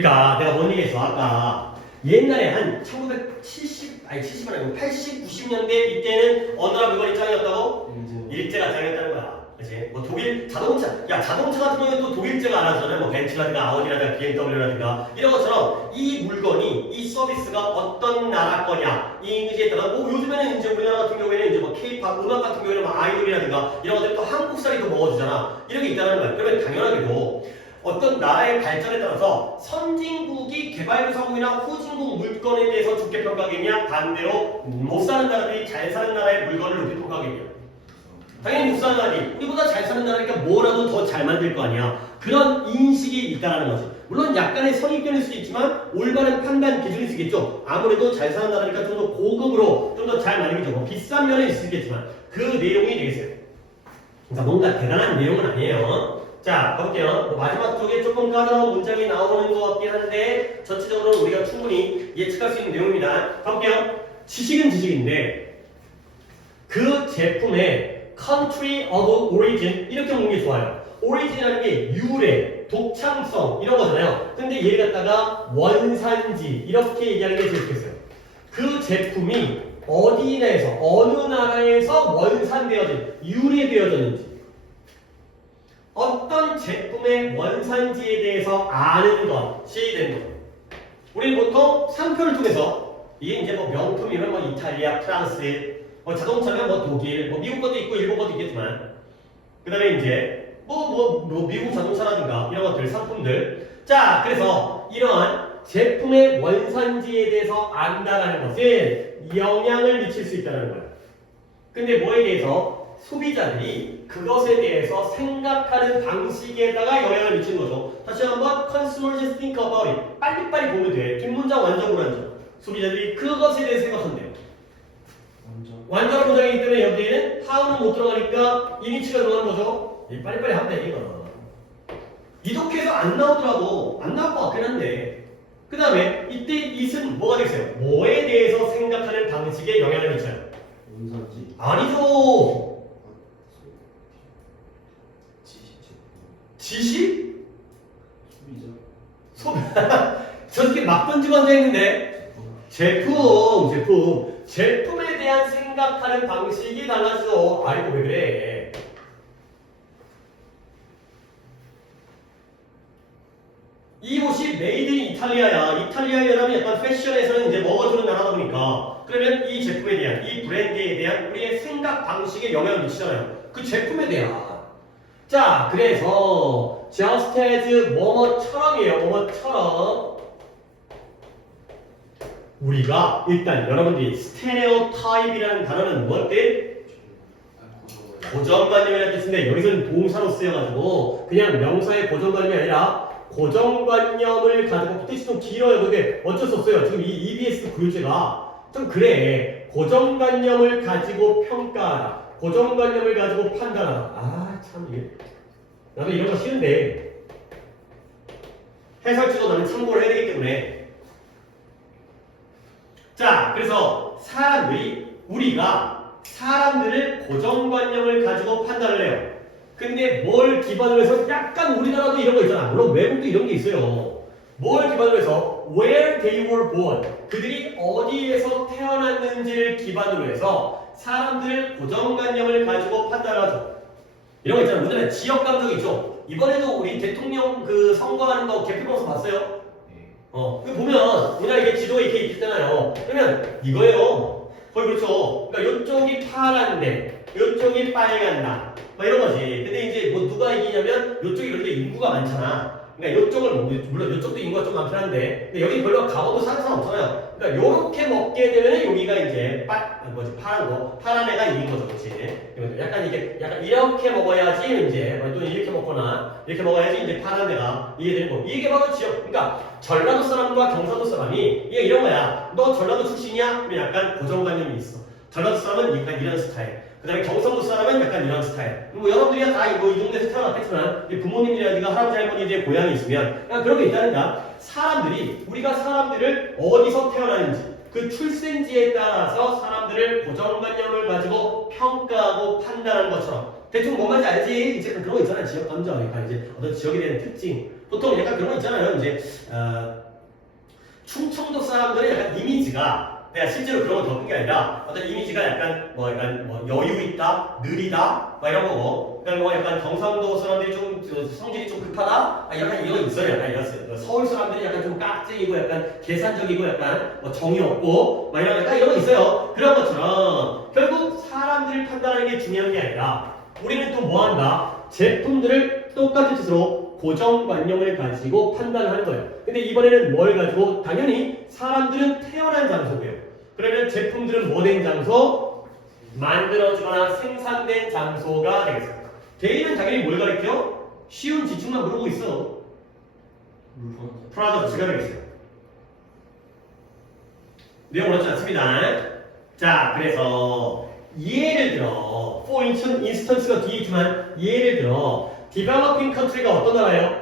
그러니까 내가 뭔 얘기했어 아까 옛날에 한 1970 아니 70은 아니고 80, 90년대 이때는 어느 나라 물건이 짱이었다고? 일제가 짱이었다는 거야. 그치? 뭐 독일 자동차 자동차 같은 경우는 또 독일제가 안 하잖아요. 뭐 벤츠라든가 아우디라든가 BMW라든가 이런 것처럼 이 물건이 이 서비스가 어떤 나라 거냐 이 의지에 따라 뭐 요즘에는 이제 우리나라 같은 경우에는 이제 뭐 K-팝 음악 같은 경우에는 뭐 아이돌이라든가 이런 것들이 또 한국살이 또 먹어주잖아. 이런 게 있다는 거야. 그러면 당연하게도 어떤 나라의 발전에 따라서 선진국이 개발도상국이나 후진국 물건에 대해서 좋게 평가하겠냐 반대로 못 사는 나라들이 잘 사는 나라의 물건을 높게 평가하겠냐. 당연히 못 사는 나라들이 우리보다 잘 사는 나라니까 뭐라도 더 잘 만들 거 아니야. 그런 인식이 있다는 거지. 물론 약간의 선입견일 수도 있지만 올바른 판단 기준일 수 있겠죠. 아무래도 잘 사는 나라니까 좀 더 고급으로 좀 더 잘 만들겠죠. 뭐 비싼 면은 있을 수 있겠지만 그 내용이 되겠어요. 그러니까 뭔가 대단한 내용은 아니에요. 자, 가볼게요. 마지막 쪽에 조금 까다로운 문장이 나오는 것 같긴 한데 전체적으로 우리가 충분히 예측할 수 있는 내용입니다. 가볼게요. 지식은 지식인데 그 제품의 country of origin 이렇게 보는 게 좋아요. origin이라는 게 유래, 독창성 이런 거잖아요. 근데 얘를 갖다가 원산지 이렇게 얘기하는 게 제일 좋겠어요. 그 제품이 어디에서 어느 나라에서 원산되어진 유래되어졌는지 어떤 제품의 원산지에 대해서 아는 것이 되는 거예요. 우리는 보통 상표를 통해서 이게 이제 뭐 명품이면 뭐 이탈리아, 프랑스, 뭐 자동차면 뭐 독일, 뭐 미국 것도 있고 일본 것도 있겠지만 그 다음에 이제 뭐 미국 자동차라든가 이런 것들 상품들. 자, 그래서 이러한 제품의 원산지에 대해서 안다라는 것은 영향을 미칠 수 있다는 거예요. 근데 뭐에 대해서? 소비자들이 그것에 대해서 생각하는 방식에다가 영향을 미치는 거죠. 다시 한번 consumers think about it. 빨리빨리 보면 돼. 뒷문장 완전 불안정. 소비자들이 그것에 대해서 생각한대요. 완전 문장이기 때문에 여기에는 how는 못 들어가니까 이니치가 들어가는 거죠. 빨리빨리 하면 돼 이거. 이독해서 안 나오더라도 안 나올 것 같긴 한데 그 다음에 이때 it은 뭐가 되겠어요? 뭐에 대해서 생각하는 방식에 영향을 미쳐요? 원산지. 아니죠. 지식? 소비자. 저렇게 막 던지고 앉아있는데 제품에 대한 생각하는 방식이 달라져. 아이고 왜 그래. 이 옷이 메이드 인 이탈리아야. 이탈리아라면 약간 패션에서는 이제 먹어주는 나라다 보니까 그러면 이 제품에 대한 이 브랜드에 대한 우리의 생각 방식에 영향을 미치잖아요. 그 제품에 대한. 자, 그래서 just as 뭐뭐처럼이에요. 뭐뭐처럼 우리가 일단 여러분들이 스테레오타입이라는 단어는 뭐였대? 고정관념이라는 뜻인데 여기서는 동사로 쓰여가지고 그냥 명사의 고정관념이 아니라 고정관념을 가지고 뜻이 좀 길어요. 근데 어쩔 수 없어요. 지금 이 EBS 구조체가 좀 그래. 고정관념을 가지고 평가하다. 고정관념을 가지고 판단하다. 아, 참 이게 나도 이런 거 싫은데 해설지도 나는 참고를 해야 되기 때문에. 자, 그래서 우리가 사람들을 고정관념을 가지고 판단을 해요. 근데 뭘 기반으로 해서 약간 우리나라도 이런 거 있잖아. 물론 외국도 이런 게 있어요. 뭘 기반으로 해서 where they were born 그들이 어디에서 태어났는지를 기반으로 해서 사람들을 고정관념을 가지고 판단을 하죠. 이런 거 있잖아. 우리나라 지역 감정 있죠. 이번에도 우리 대통령 그 선거하는 거 개표방송 봤어요? 그 보면 우리나라 이게 지도에 이렇게 있잖아요. 그러면 이거예요. 거의 그렇죠. 그러니까 이쪽이 파란데 이쪽이 빨간다. 뭐 이런 거지. 근데 이제 뭐 누가 이기냐면 이쪽이 그런데 인구가 많잖아. 그러니까 이쪽을 물론 이쪽도 인구가 좀 많긴 한데 근데 여기 별로 가봐도 사는 사람 없잖아요. 그러니까 요렇게 먹게 되면 여기가 이제 파란 애가 이긴 거죠, 그렇지? 약간 이렇게 먹어야지 이제 또 이렇게 먹거나 이렇게 먹어야지 이제 파란 애가 이게 되는 거. 이게 바로 지역. 그러니까 전라도 사람과 경상도 사람이 이게 이런 거야. 너 전라도 출신이야? 그러면 약간 고정관념이 있어. 전라도 사람은 약간 이런 스타일. 그 다음에 경상도 사람은 약간 이런 스타일. 뭐 여러분들이야 다 이 동네에서 태어났겠지만 부모님이라든가 할아버지 할머니들의 고향이 있으면 그냥 그런 게 있다니까. 우리가 사람들을 어디서 태어나는지 그 출생지에 따라서 사람들을 고정관념을 가지고 평가하고 판단하는 것처럼 대충 뭔 말인지 알지? 이제 그런 거 있잖아. 지역 감정. 그러니까 이제 어떤 지역에 대한 특징 보통 약간 그런 거 있잖아요. 이제 충청도 사람들의 약간 이미지가 내가 실제로 그런 건 더 큰 게 아니라 어떤 이미지가 약간 뭐 여유 있다, 느리다, 막 이런 거고. 그다음에 뭐 약간 경상도 사람들이 좀 성질이 좀 급하다, 약간 이거 있어요. 약간 이랬어요. 서울 사람들이 약간 좀 깍쟁이고 약간 계산적이고 약간 뭐 정이 없고 막 이런 약간 이런 거 있어요. 그런 것처럼 결국 사람들을 판단하는 게 중요한 게 아니라 우리는 또 뭐 한다? 제품들을 똑같은 뜻으로 고정관념을 가지고 판단하는 거예요. 근데 이번에는 뭘 가지고? 당연히 사람들은 태어난 장소고요. 그러면 제품들은 뭐 된 장소? 만들어지거나 생산된 장소가 되겠습니다. 개인은 당연히 뭘 가리켜? 쉬운 지축만 물어보고 있어. 프로덕트가 되겠어요. 내용 어렵지 않습니다. 자, 그래서 예를 들어 for instance가 뒤에 있지만 예를 들어 developing country가 어떤 나라예요?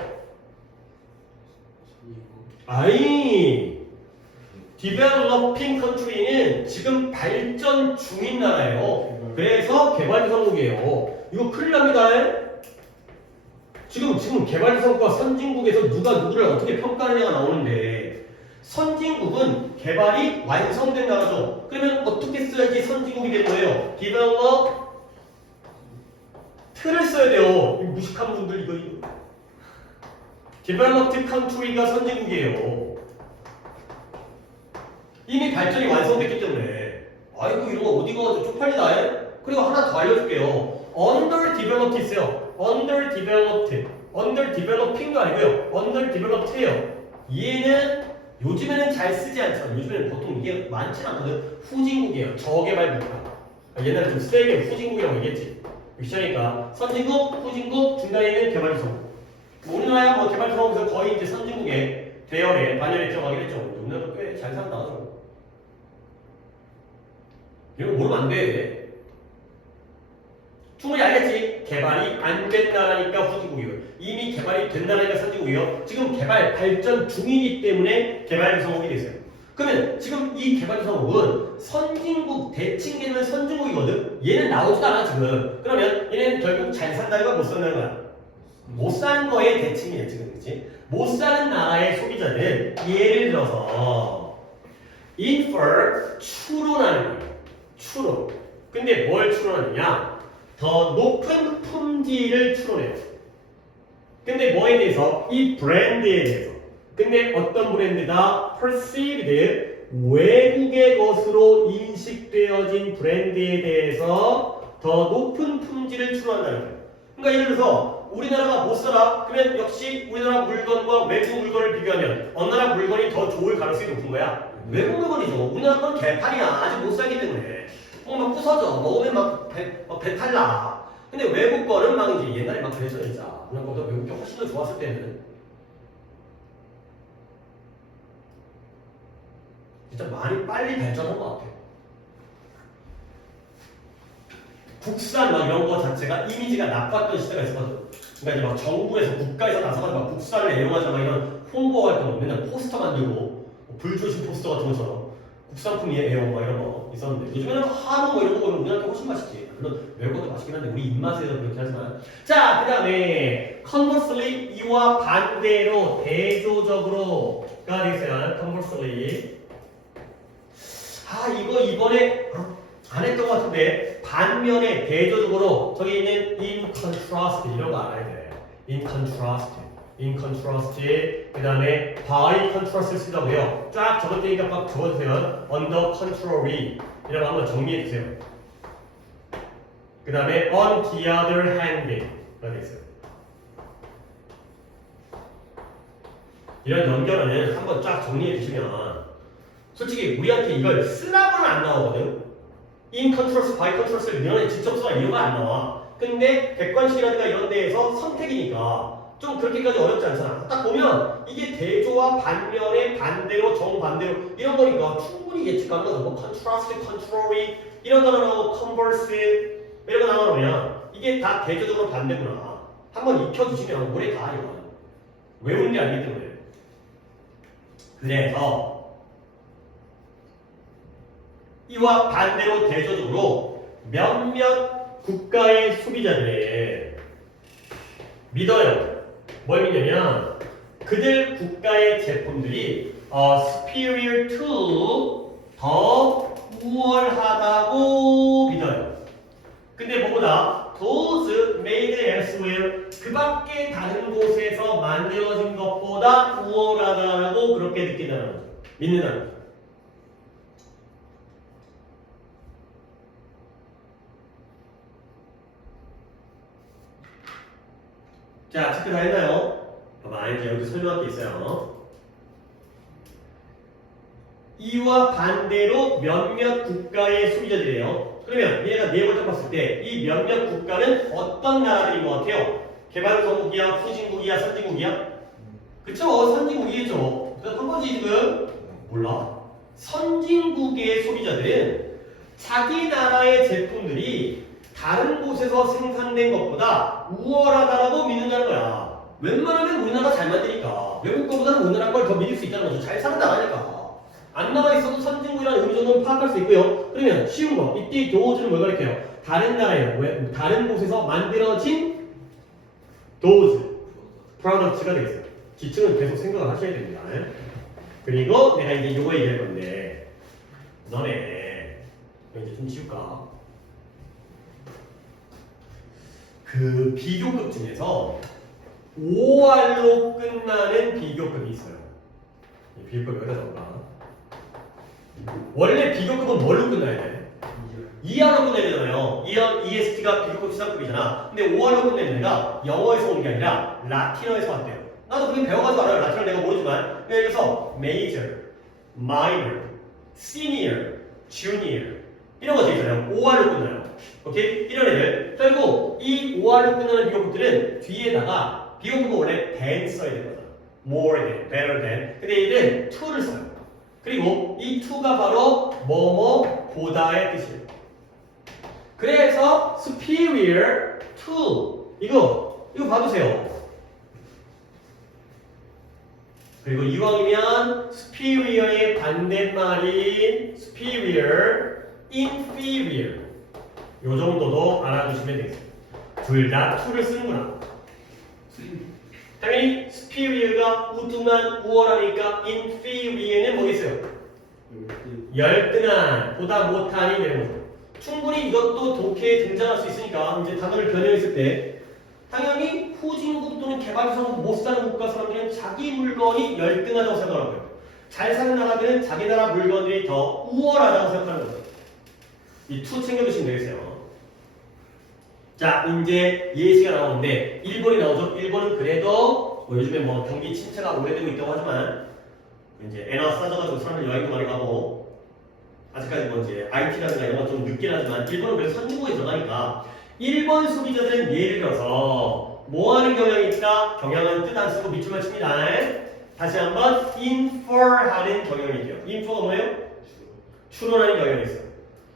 아이 developing country는 지금 발전 중인 나라예요. 그래서 개발도상국이에요. 이거 큰일 납니다. 지금 개발도상국과 선진국에서 누가 누구를 어떻게 평가하느냐가 나오는데 선진국은 개발이 완성된 나라죠. 그러면 어떻게 써야지 선진국이 될 거예요? develop 틀을 써야 돼요. 이 무식한 분들 이거. developed country가 선진국이에요. 이미 발전이 완성됐기 때문에 아이고 이런 거 어디 가서 쪽팔리다 해? 그리고 하나 더 알려줄게요. underdeveloped 있어요. underdeveloping도 아니고요. underdeveloped예요. 얘는 요즘에는 잘 쓰지 않죠. 요즘에는 보통 이게 많지는 않거든. 후진국이에요. 저개발 국가. 옛날에 좀 세게 후진국이라고 얘기했지. 귀찮으니까 선진국, 후진국, 중간에 있는 개발도상국. 뭐 우리나라야 뭐 개발도상국에서 거의 이제 선진국의 대열에 반열에 들어가긴 했죠. 우리나라도 꽤 잘 산다. 이런 거 모르면 안 돼. 충분히 알겠지? 개발이 안 된 나라니까 후진국이고 이미 개발이 된 나라니까 선진국이요. 지금 개발 발전 중이기 때문에 개발도상국이 됐어요. 그러면 지금 이 개발도상국은 선진국 대칭 개념은 선진국이거든. 얘는 나오지도 않아 지금. 그러면 얘는 결국 잘 산다는 거야 못 산다는 거야? 못 사는 거에 대칭이에요 지금. 그치? 못 사는 나라의 소비자는 예를 들어서 infer 추론하는 거예요. 추론. 근데 뭘 추론하느냐? 더 높은 품질을 추론해요. 근데 뭐에 대해서? 이 브랜드에 대해서. 근데 어떤 브랜드다? perceived 외국의 것으로 인식되어진 브랜드에 대해서 더 높은 품질을 추론한다는 거예요. 그러니까 예를 들어서 우리나라가 못 살아. 그러면 역시 우리나라 물건과 외국 물건을 비교하면 어느 나라 물건이 더 좋을 가능성이 높은 거야? 외국 물건이죠. 우리나라 건 개판이야. 아직 못 살기 때문에. 막 부서져. 먹으면 막 배탈 나. 근데 외국 거는 막 이제 옛날에 막 그랬죠, 진짜. 우리나라 거보다 외국 게 훨씬 더 좋았을 때는. 진짜 많이 빨리 발전한 것 같아요. 국산 막 이런 거 자체가 이미지가 나빴던 시대가 있었거든. 그러니까 이제 막 정부에서 국가에서 나서가지고 막 국산을 애용하자 막 이런 홍보 활동, 맨날 포스터 만들고 불조심 포스터 같은 것처럼 국산품 애용 막 이런 거 있었는데 요즘에는 한우 뭐 이런 거 보면 우리나라 게 훨씬 맛있지. 물론 외국 것도 맛있긴 한데 우리 입맛에서 그렇게 하지만. 자, 그 다음에 conversely 이와 반대로 대조적으로가 되겠어요. conversely. 이거 이번에 안 했던 것 같은데 반면에 대조적으로 저기 있는 in contrast 이런 거 알아야 돼. in contrast 그 다음에 by contrast를 쓰자고요. 쫙 적을 테니까 막 적어주세요. under contrary 이런 거 한번 정리해 주세요. 그 다음에 on the other hand가 되겠어요. 이런 연결어는 한번 쫙 정리해 주시면 솔직히 우리한테 이걸 쓰라고는 안 나오거든. in contrast, by contrast를 이런 애 직접 써라 이런 거 안 나와. 근데 객관식이라든가 이런 데에서 선택이니까 좀 그렇게까지 어렵지 않잖아. 딱 보면 이게 대조와 반면에 반대로 정반대로 이런 거니까 충분히 예측 가능하다. 뭐 contrast, contrary 이런 거 나오고 converse 이런 거 나오면 이게 다 대조적으로 반대구나. 한번 익혀주시면 오래 가 이건. 외우는 게 아니기 때문에. 그래서 이와 반대로 대조적으로 몇몇 국가의 소비자들이 믿어요. 뭘 믿냐면 그들 국가의 제품들이 superior to 더 우월하다고 믿어요. 근데 뭐보다 those made elsewhere 그 밖에 다른 곳에서 만들어진 것보다 우월하다고 그렇게 느낀다는 거죠. 믿는다는 거죠. 자, 체크 다 했나요? 봐봐, 이제 여기 설명할 게 있어요. 이와 반대로 몇몇 국가의 소비자들이에요. 그러면 얘가 내용을 딱 봤을 때 이 몇몇 국가는 어떤 나라들인 것 같아요? 개발도국이야, 후진국이야, 선진국이야? 그쵸? 선진국이겠죠. 그래서 한 번째 지금 몰라. 선진국의 소비자들은 자기 나라의 제품들이 다른 곳에서 생산된 것보다 우월하다라고 믿는다는 거야. 웬만하면 우리나라 잘 만드니까 외국 거보다는 우리나라 걸 더 믿을 수 있다는 거죠. 잘 사는 나라니까. 안 나와 있어도 선진국이라는 의미 정도는 파악할 수 있고요. 그러면 쉬운 거, 이때 도어즈는 뭘 가리켜요? 다른 나라예요. 왜? 다른 곳에서 만들어진 도어즈, 프로덕트가 되겠어요. 지층은 계속 생각을 하셔야 됩니다. 그리고 내가 이제 요거 얘기할 건데, 너네 이거 이제 좀 치울까? 그 비교급 중에서 5R로 끝나는 비교급이 있어요. 이 비교급 여기다 넣어봐. 원래 비교급은 뭘로 끝나야 돼? 2R로 끝내야 되잖아요. EST가 비교급 시작급이잖아. 근데 5R로 끝내는 애가 영어에서 온 게 아니라 라틴어에서 왔대요. 나도 그게 배워가지고 알아요. 라틴어 내가 모르지만. 예를 들어서 major, minor, senior, junior 이런 거 되잖아요. 5R로 끝나요. 오케이? 이런 애들. 그리고 이 5R로 끝나는 비교급들은 뒤에다가 비교급은 원래 than 써야 되거든. more than, better than. 근데 얘는 to를 써요. 그리고 이 to가 바로 뭐뭐 보다의 뜻이에요. 그래서 superior to 이거 봐주세요. 그리고 이왕이면 superior의 반대말인 superior, inferior 요 정도도 알아두시면 되겠습니다. 둘 다 to를 쓰는구나. 당연히 superior가 우등한 우월하니까 inferior는 뭐겠어요? 열등한, 보다 못한이 되는 거죠. 충분히 이것도 독해에 등장할 수 있으니까 이제 단어를 변형했을 때 당연히 후진국 또는 개발도상국 못 사는 국가 사람들은 자기 물건이 열등하다고 생각하고요. 잘 사는 나라들은 자기 나라 물건들이 더 우월하다고 생각하는 거죠. 이 투 챙겨두시면 되겠어요. 자, 이제 예시가 나오는데 일본이 나오죠. 일본은 그래도 뭐 요즘에 뭐 경기 침체가 오래되고 있다고 하지만 이제 엔화 싸져가지고 사람들 여행도 많이 가고 아직까지 뭐 이제 IT라든가 이런 건 좀 늦긴 하지만 일본은 그래도 선진국에 들어가니까 일본 소비자들은 예를 들어서 뭐 하는 경향이 있다? 경향은 뜻 안 쓰고 밑줄만 칩니다. 다시 한번 infer하는 경향이 있죠. infer가 뭐예요? 추론하는 경향이 있어요.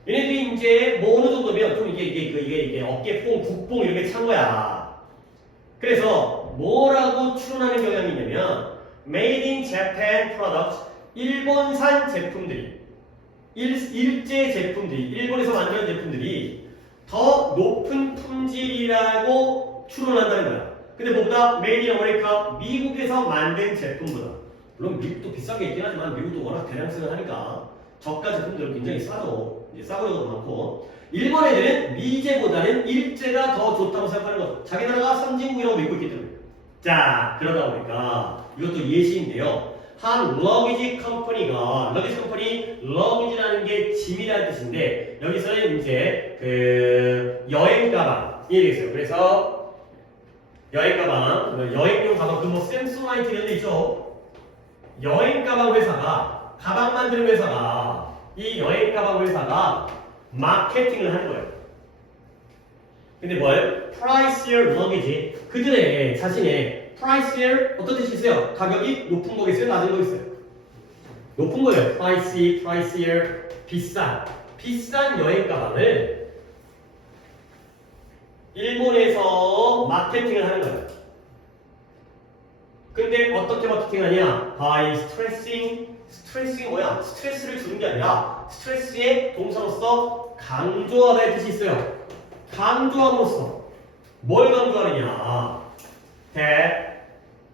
얘네들이 이제 뭐 어느 정도면 좀 이게 어깨 뽕, 국뽕 이렇게 찬 거야. 그래서 뭐라고 추론하는 경향이 있냐면 Made in Japan products 일본산 제품들이 일제 제품들이 일본에서 만드는 제품들이 더 높은 품질이라고 추론한다는 거야. 근데 뭐보다 Made in America 미국에서 만든 제품보다 물론 미국도 비싸게 있긴 하지만 미국도 워낙 대량생을 하니까 저가 제품들은 굉장히 싸죠. 이제 싸고 이것도 많고 일본 애들은 미제보다는 일제가 더 좋다고 생각하는 거죠. 자기 나라가 선진국이라고 믿고 있기 때문에. 자, 그러다 보니까 이것도 예시인데요. 한 러기지 컴퍼니가 러기지 컴퍼니 러기지라는 게 짐이라는 뜻인데 여기서는 이제 그 여행 가방이 되겠어요. 그래서 여행 가방, 여행용 가방 그 뭐 샘소나이트 이런 데 있죠. 여행 가방 회사가 가방 만드는 회사가 이 여행 가방 회사가 마케팅을 하는 거예요. 근데 뭘? pricier luggage 그들의 자신의 pricier 어떤 뜻이 있어요? 가격이 높은 거겠어요? 낮은 거겠어요? 높은 거예요. pricier 비싼 여행 가방을 일본에서 마케팅을 하는 거예요. 근데 어떻게 마케팅하냐? by 스트레스가 뭐야? 스트레스를 주는 게 아니라 스트레스의 동사로서 강조하다의 뜻이 있어요. 강조함으로써 뭘 강조하느냐? that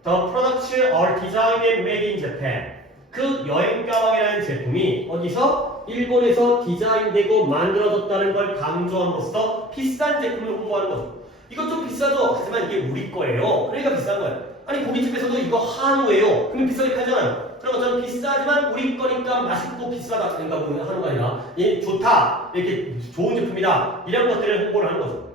The products are designed and made in Japan. 그 여행 가방이라는 제품이 어디서? 일본에서 디자인되고 만들어졌다는 걸 강조함으로써 비싼 제품을 홍보하는 거죠. 이것 좀 비싸죠? 하지만 이게 우리 거예요. 그러니까 비싼 거예요. 아니 고깃집에서도 이거 한우예요. 그러면 비싸게 팔잖아요. 그런 것처럼 비싸지만 우리 거니까 맛있고 비싸다. 그러니까 뭐 하는 거 아니라 얘 좋다. 이렇게 좋은 제품이다. 이런 것들을 홍보를 하는 거죠.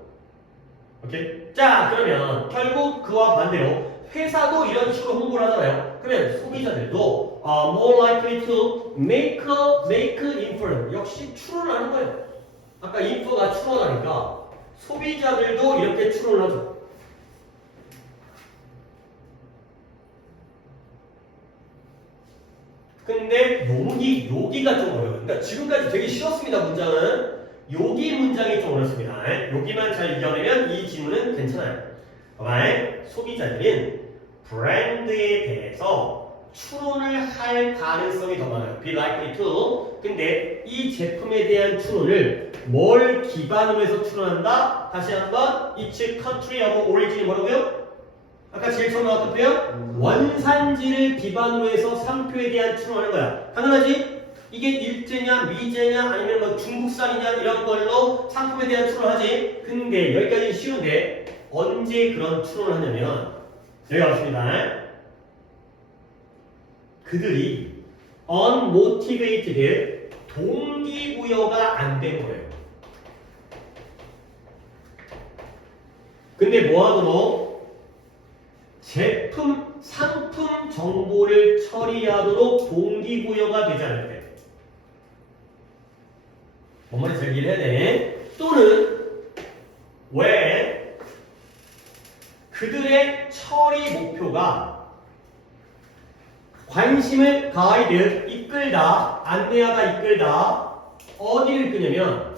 오케이? 자 그러면 결국 그와 반대로 회사도 이런 식으로 홍보를 하잖아요. 그러면 소비자들도 more likely to make infer 역시 추론을 하는 거예요. 아까 infer가 추론하니까 소비자들도 이렇게 추론을 하죠. 근데 여기가 좀 어려워요. 그러니까 지금까지 되게 쉬웠습니다. 문장은 여기 문장이 좀 어렵습니다. 여기만 잘 이겨내면 이 질문은 괜찮아요. 봐봐요. 소비자들은 브랜드에 대해서 추론을 할 가능성이 더 많아요. Be likely to. 근데 이 제품에 대한 추론을 뭘 기반으로 해서 추론한다? 다시 한번 It's country of origin이 뭐라고요? 아까 제일 처음 나왔던 표현? 원산지를 기반으로 해서 상표에 대한 추론을 하는 거야. 당연하지? 이게 일제냐, 미제냐, 아니면 뭐 중국산이냐 이런 걸로 상품에 대한 추론을 하지. 근데 여기까지는 쉬운데 언제 그런 추론을 하냐면 여기 왔습니다. 그들이 unmotivated 동기부여가 안 된 거예요. 근데 뭐하도록? 제품, 상품 정보를 처리하도록 동기부여가 되지 않을 때. 뭔 말인지 잘 이해해야 돼. 또는 왜 그들의 처리 목표가 관심을 가이드, 이끌다, 안내하다, 이끌다 어디를 끄냐면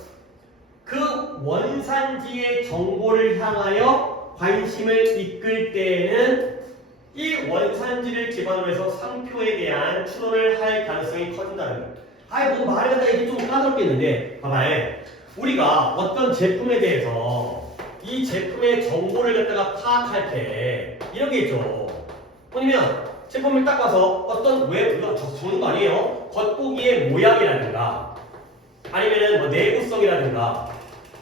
그 원산지의 정보를 향하여 관심을 이끌 때에는 이 원산지를 기반으로 해서 상표에 대한 추론을 할 가능성이 커진다는 거예요. 아이 뭐 말을 갖다 이게 좀 까다롭겠는데 봐봐요. 우리가 어떤 제품에 대해서 이 제품의 정보를 갖다가 파악할 때 이런 게 있죠. 뭐냐면 제품을 딱 봐서 어떤 왜 우리가 적는 거 아니에요? 겉보기의 모양이라든가 아니면은 뭐 내구성이라든가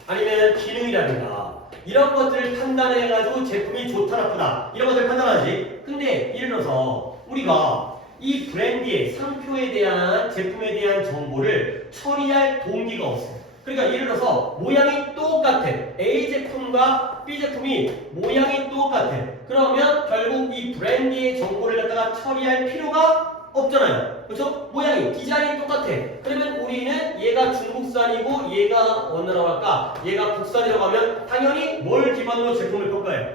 아니면 기능이라든가 이런 것들을 판단해가지고 제품이 좋다 나쁘다 이런 것들을 판단하지. 근데 예를 들어서 우리가 이 브랜드의 상표에 대한 제품에 대한 정보를 처리할 동기가 없어. 그러니까 예를 들어서 모양이 똑같아. A 제품과 B 제품이 모양이 똑같아. 그러면 결국 이 브랜드의 정보를 갖다가 처리할 필요가 없잖아요. 그렇죠? 모양이 디자인이 똑같아. 그러면 우리는 얘가 중국산이고 얘가 어느 나라로 할까? 얘가 국산이라고 하면 당연히 뭘 기반으로 제품을 평가해?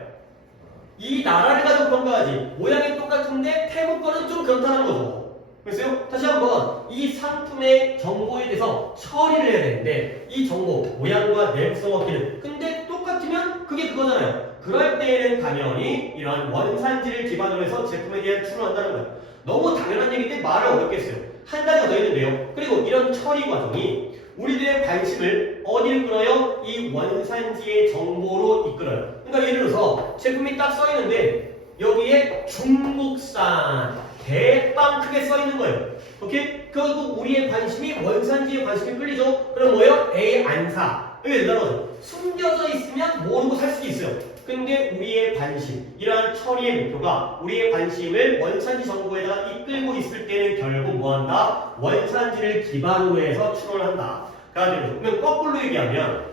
이 나라를 가지고 평가하지. 모양이 똑같은데 태국 거는 좀 그렇다는 거죠. 그래서요? 다시 한번 이 상품의 정보에 대해서 처리를 해야 되는데 이 정보, 모양과 내구성과 기능 근데 똑같으면 그게 그거잖아요. 그럴 때에는 당연히 이러한 원산지를 기반으로 해서 제품에 대한 추론을 한다는 거예요. 너무 당연한 얘기인데 말을 어렵겠어요. 한 가지가 더 있는데요. 그리고 이런 처리 과정이 우리들의 관심을 어디를 끌어요? 이 원산지의 정보로 이끌어요. 그러니까 예를 들어서 제품이 딱 써 있는데 여기에 중국산 대빵 크게 써 있는 거예요. 오케이? 결국 우리의 관심이 원산지에 관심이 끌리죠. 그럼 뭐예요? A 안 사. 이게 된다는 거죠. 숨겨져 있으면 모르고 살 수도 있어요. 근데 우리의 관심, 이러한 처리의 목표가 우리의 관심을 원산지 정보에다가 이끌고 있을 때는 결국 뭐한다? 원산지를 기반으로 해서 추론을 한다. 그러면 거꾸로 얘기하면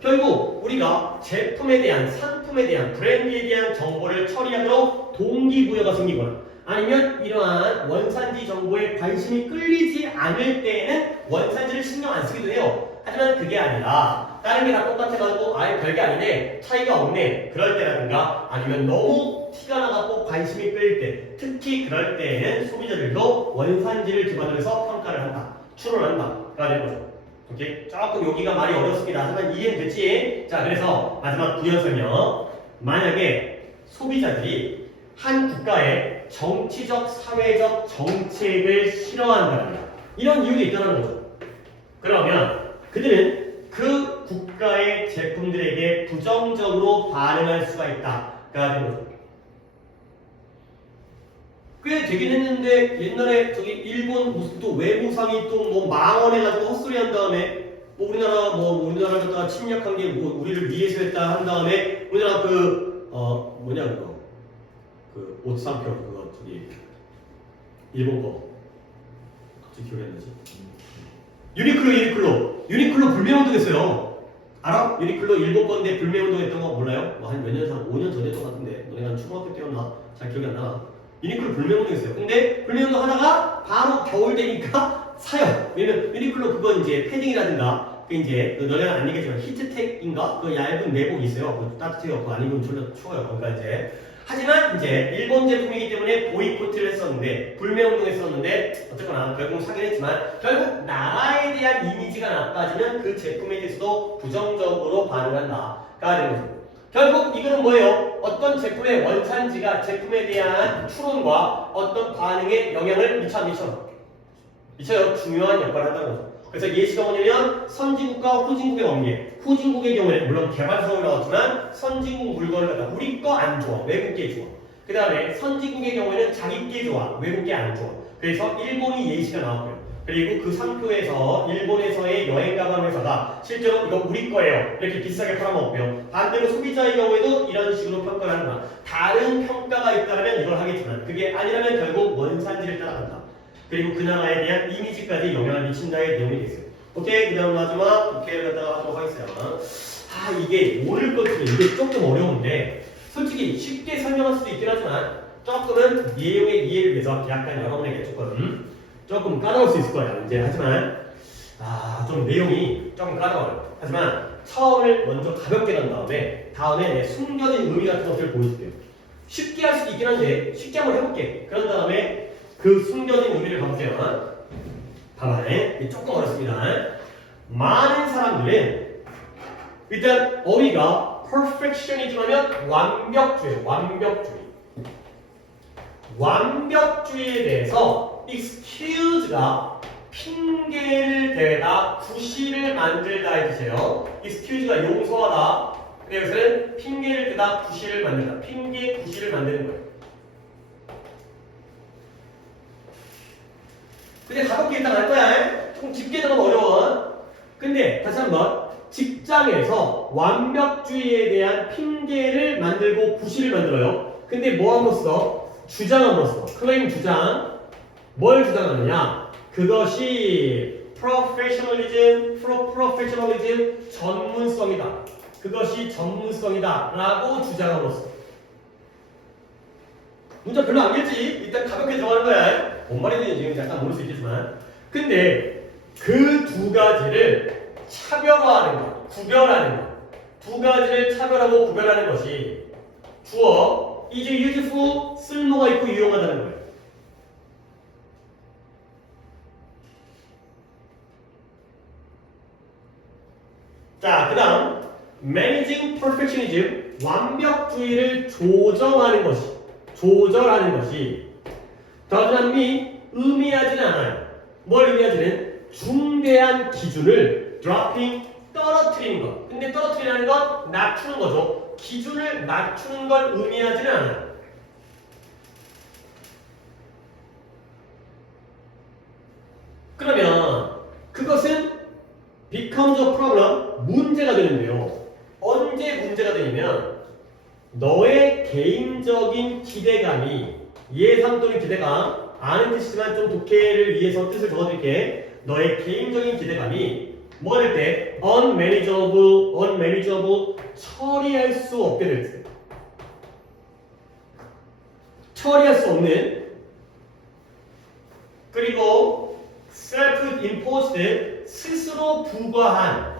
결국 우리가 제품에 대한, 상품에 대한, 브랜드에 대한 정보를 처리하도록 동기부여가 생기거나 아니면 이러한 원산지 정보에 관심이 끌리지 않을 때에는 원산지를 신경 안 쓰기도 해요. 하지만 그게 아니라 다른 게 다 똑같아가지고 아예 별게 아니네, 차이가 없네, 그럴 때라든가 아니면 너무 티가 나갖고 관심이 끌릴 때, 특히 그럴 때에는 소비자들도 원산지를 기반으로 해서 평가를 한다, 추론한다 가 되는 거죠. 오케이? 조금 여기가 말이 어렵습니다. 하지만 이해는 됐지? 자, 그래서 마지막 부연 설명. 만약에 소비자들이 한 국가의 정치적, 사회적 정책을 싫어한다면 이런 이유도 있다는 거죠. 그러면 그들은 그 국가의 제품들에게 부정적으로 반응할 수가 있다가 되는 거죠. 꽤 되긴 했는데 옛날에 저기 일본 무슨 또 외무상이 또 뭐 망언해가지고 헛소리 한 다음에 뭐 우리나라 갖다가 침략한 게 뭐 우리를 위해서 했다 한 다음에 우리나라 뭐냐 그거 그 옷상표 그거 저기 일본 거 갑자기 기억이 안 나지? 유니클로 불매운동 했어요. 알아? 유니클로 일본 건데 불매운동 했던 거 몰라요? 뭐 한 몇 년, 한 5년 전에 했던 것 같은데 너네가 한 초등학교 때였나? 잘 기억이 안 나. 유니클로 불매운동 했어요. 근데 불매운동 하다가 바로 겨울 되니까 사요. 왜냐면 유니클로 그거 이제 패딩이라든가 그 이제 너네는 안 얘기했지만 히트텍인가? 그 얇은 내복이 있어요. 그 따뜻해요. 그거 아니면 졸라 추워요. 그러니까 이제 하지만 이제 일본 제품이기 때문에 보이콧을 했었는데 불매운동 했었는데 어쨌거나 결국 사긴 했지만 결국 나라에 대한 이미지가 나빠지면 그 제품에 대해서도 부정적으로 반응한다가 되는 거죠. 결국 이거는 뭐예요? 어떤 제품의 원산지가 제품에 대한 추론과 어떤 반응에 영향을 미쳐요. 중요한 역할을 한다는 거죠. 그래서 예시가 뭐냐면 선진국과 후진국의 관계. 후진국의 경우에는 물론 개발사업이 나왔지만 선진국 물건을 갖다 우리 거 안 좋아. 외국 게 좋아. 그 다음에 선진국의 경우에는 자기 게 좋아. 외국 게 안 좋아. 그래서 일본이 예시가 나왔고요. 그리고 그 상표에서 일본에서의 여행 가방 회사가 실제로 이거 우리 거예요. 이렇게 비싸게 팔아먹고요. 반대로 소비자의 경우에도 이런 식으로 평가를 하는구나. 다른 평가가 있다면 이걸 하겠지만 그게 아니라면 결국 원산지를 따라간다. 그리고 그 나라에 대한 이미지까지 영향을 미친다의 내용이 됐어요. 오케이, 그 다음 마지막 오케이를 갖다가 하도록 하겠어요. 이게 오늘 것들은 이게 조금 어려운데 솔직히 쉽게 설명할 수도 있긴 하지만 조금은 내용의 이해를 위해서 약간 여러분에게 조금 까다로울 수 있을 거예요. 이제 하지만 좀 내용이 조금 까다로워요. 하지만 처음을 먼저 가볍게 간 다음에 숨겨진 의미 같은 것들을 보여줄게요. 쉽게 할 수도 있긴 한데 쉽게 한번 해볼게. 그런 다음에 그 숨겨진 의미를 가보세요. 봐봐, 조금 어렵습니다. 많은 사람들은 일단 어휘가 perfectionism 하면 완벽주의에 대해서 excuse가 핑계를 대다 구실을 만들다 해주세요. excuse가 용서하다. 그래서는 핑계를 대다 구실을 만들다. 핑계 구실을 만드는 거예요. 근데 가볍게 일단 할 거야. 조금 깊게 들어가면 어려워. 근데 다시 한번 직장에서 완벽주의에 대한 핑계를 만들고 구실을 만들어요. 근데 뭐 함으로써? 주장함으로써. 클레임 주장. 뭘 주장하느냐? 그것이 professionalism 전문성이다. 그것이 전문성이다 라고 주장함으로써. 문자 별로 안 길지? 일단 가볍게 들어가는 거야. 뭔 말인지 지금 약간 모를 수 있겠지만. 근데 그 두 가지를 차별화하는 것, 구별하는 것. 두 가지를 차별하고 구별하는 것이 주어, is useful, 쓸모가 있고 유용하다는 거예요. 자, 그 다음 managing perfectionism, 완벽주의를 조절하는 것이 does not mean 의미하지는 않아요. 뭘 의미하지는 중대한 기준을 dropping, 떨어뜨리는 것. 근데 떨어뜨리는 건 낮추는 거죠. 기준을 낮추는 걸 의미하지는 않아요. 그러면 그것은 becomes a problem, 문제가 되는데요. 언제 문제가 되냐면 너의 개인적인 기대감이 예상 또는 기대감 아는 뜻이지만 좀 독해를 위해서 뜻을 적어드릴게. 너의 개인적인 기대감이 뭐가 될 때 unmanageable 처리할 수 없게 될 때 처리할 수 없는 그리고 self-imposed 스스로 부과한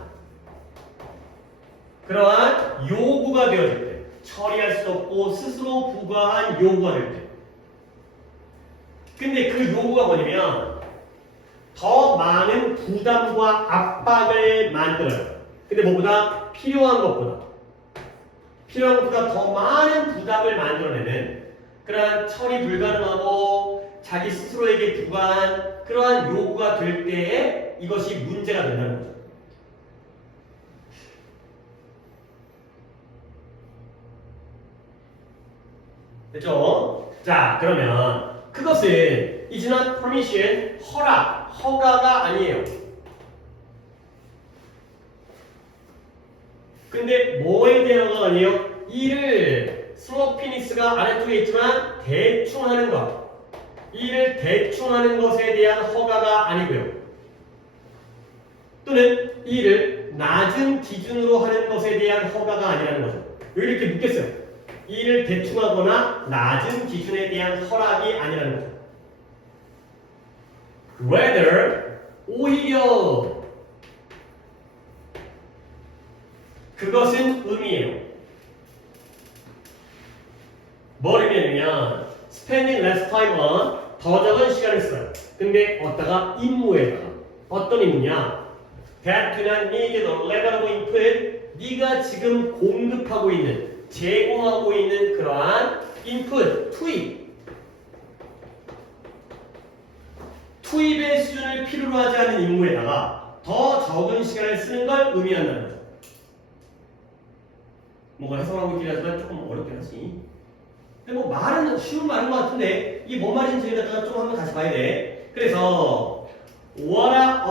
그러한 요구가 되어질 때 처리할 수 없고 스스로 부과한 요구가 될 때 근데 그 요구가 뭐냐면 더 많은 부담과 압박을 만들어요. 근데 뭐보다 필요한 것보다 더 많은 부담을 만들어내는 그러한 처리 불가능하고 자기 스스로에게 부과한 그러한 요구가 될 때에 이것이 문제가 된다는 거죠. 됐죠? 자, 그러면 그것은 is not permission, 허가가 아니에요. 근데 뭐에 대한 허가가 아니에요? 이를 슬로피니스가 아래쪽에 있지만 대충 하는 것. 이를 대충 하는 것에 대한 허가가 아니고요. 또는 이를 낮은 기준으로 하는 것에 대한 허가가 아니라는 거죠. 왜 이렇게 묻겠어요? 이를 대충 하거나 낮은 기준에 대한 허락이 아니라는 거죠. Rather, 오히려 그것은 의미예요. 뭘 의미하냐면 spending less time on 더 적은 시간을 써요. 근데 어디다가 임무에다가 어떤 임무냐? That do not need the level of input 네가 지금 공급하고 있는 제공하고 있는 그러한 input 투입의 수준을 필요로 하지 않은 임무에다가 더 적은 시간을 쓰는 걸 의미한다는 거죠. 뭔가 해석하고 있긴 하지만 조금 어렵긴 하지. 근데 뭐 말은 쉬운 말인 것 같은데 이게 뭔 말인지 갖다가 좀 한번 다시 봐야 돼. 그래서 what are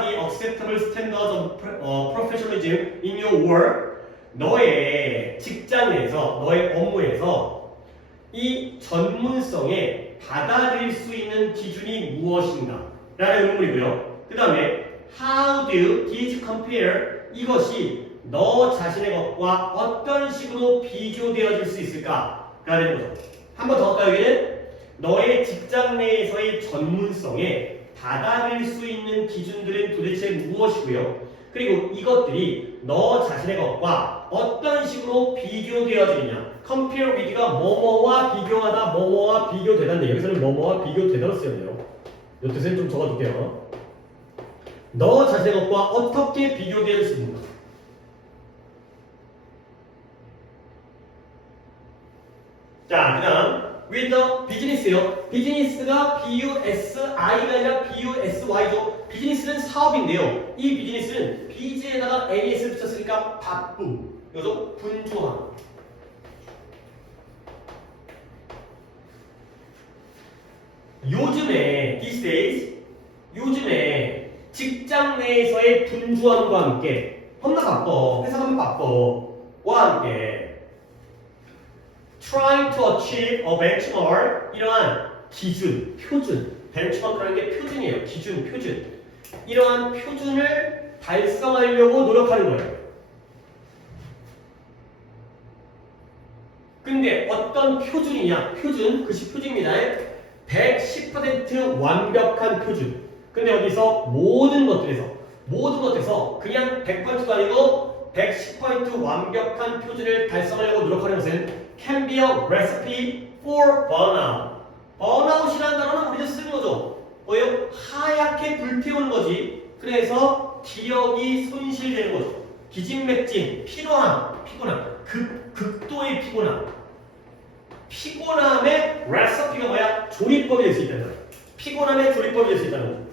the acceptable standards of professionalism in your work? 너의 직장 내에서 너의 업무에서 이 전문성에 받아들일 수 있는 기준이 무엇인가? 라는 의문이고요. 그 다음에 how do these compare? 이것이 너 자신의 것과 어떤 식으로 비교되어질 수 있을까? 라는 거죠. 한 번 더 할까요? 여기는 너의 직장 내에서의 전문성에 받아들일 수 있는 기준들은 도대체 무엇이고요? 그리고 이것들이 너 자신의 것과 어떤 식으로 비교되어지느냐? compare with가 뭐뭐와 비교하다, 뭐뭐와 비교되다인데 여기서는 뭐뭐와 비교되다로 쓰였네요. 이 뜻은 좀 적어둘게요. 너 자신의 것과 어떻게 비교되어질 수 있는가? 자, 그 다음 with the business요. 비즈니스가 BUSI가 아니라 BUSY죠. 비즈니스는 사업인데요. 이 비즈니스는 비즈에다가 AS를 붙였으니까 바쁨. 이거죠? 분주함. 요즘에 these days 요즘에 직장 내에서의 분주함과 함께 겁나 바빠. 회사 가면 바빠와 함께 trying to achieve a benchmark 이러한 기준, 표준 benchmark라는 게 표준이에요. 기준, 표준 이러한 표준을 달성하려고 노력하는 거예요. 근데 어떤 표준이냐? 표준, 그것이 표준입니다. 110% 완벽한 표준. 근데 어디서 모든 것들에서 그냥 100%도 아니고 110% 완벽한 표준을 달성하려고 노력하는 것은 can be a recipe for burnout. burnout이라는 단어는 우리가 쓰는 거죠. 뭐예요? 하얗게 불태우는 거지. 그래서 기력이 손실되는 거죠. 기진맥진, 피곤함, 극도의 피곤함. 피곤함의 recipe가 뭐야? 조리법이 될 수 있다는 거야. 피곤함의 조리법이 될 수 있다는 거죠.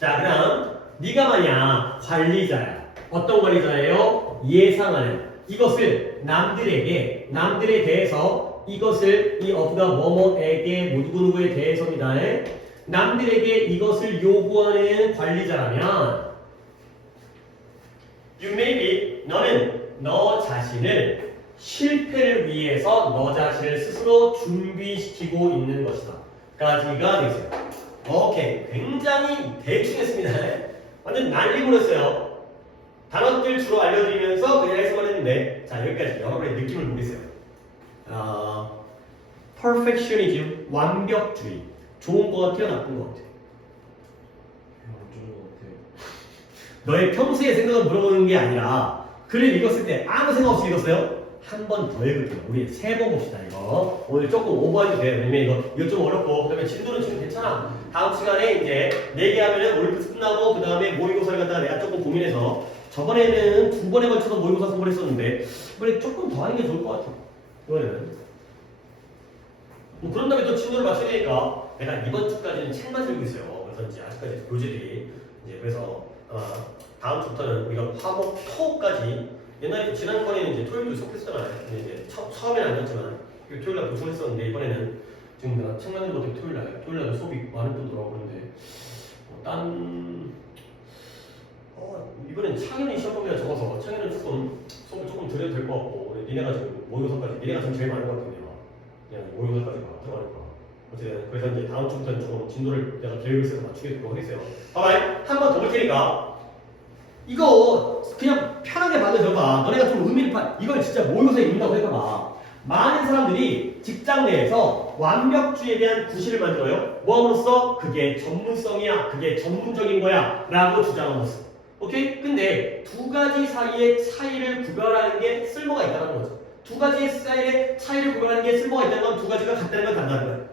자, 그럼 네가 만약 관리자야. 어떤 관리자예요? 예상하는 이것을 남들에 대해서 이것을 이 어부가 뭐뭐에게 누구누구에 대해서입니다. 남들에게 이것을 요구하는 관리자라면 you may be 너는 너 자신을 실패를 위해서 너 자신을 스스로 준비시키고 있는 것이다. 까지가 되겠어요. 오케이. 굉장히 대충 했습니다. 완전 난리 보냈어요. 단어들 주로 알려드리면서 그냥 해석을 했는데 자 여기까지 여러분의 느낌을 보겠어요. perfectionism 완벽주의 좋은 거 같아요? 나쁜 거 같아요? 좋은 것 같아요. 너의 평소의 생각을 물어보는 게 아니라 글을 읽었을 때 아무 생각 없이 읽었어요? 한 번 더 읽을게요. 우리 3번 봅시다. 이거 오늘 조금 오버해도 돼요. 왜냐면 이거 좀 어렵고 그 다음에 진도는 지금 괜찮아. 다음 시간에 이제 4개 하면은 올림피스 끝나고 그 다음에 모의고사를 갖다가 내가 조금 고민해서 저번에는 2번에 걸쳐서 모의고사 공부를 했었는데 이번에 조금 더 하는 게 좋을 것 같아요. 이번에는 뭐 그런 다음에 또 진도를 맞춰야 되니까 내가 이번 주까지는 책만 들고 있어요. 그래서 이제 아직까지 교재들이 이제 그래서 다음 주부터는 우리가 화목 토까지 옛날에 지난 번에는 이제 토요일도 수업했잖아요. 근데 이제 처음에는 아니었지만 토요일날 보충했었는데 이번에는 지금 내가 책 만든 것도 토요일날도 수업이 많은 분더라고. 그런데 이번엔 창현이 시험 범위가 적어서 창현은 조금 수업을 조금 드려도 될 것 같고 니네가 지금 모의고사까지 니네가 지금 제일 많은 것 같은데요. 그냥 모의고사까지 들어가는 거. 어쨌든 그래서 이제 다음 주부터는 조금 진도를 내가 계획을 써서 맞추겠다고 하겠어요. 봐봐, 한 번 더 볼 테니까 이거 그냥 편하게 만들어봐. 너네가 좀 의미를 이걸 진짜 모의고사에 읽는다고 해봐봐. 많은 사람들이 직장 내에서 완벽주의에 대한 구실을 만들어요. 뭐함으로써 그게 전문성이야, 그게 전문적인 거야 라고 주장함으로써. 오케이? 근데 두 가지 사이의 차이를 구별하는 게 쓸모가 있다는 거죠. 두 가지 사이의 차이를 구별하는 게 쓸모가 있다는 건 두 가지가 같다는 건 다르다는 거야.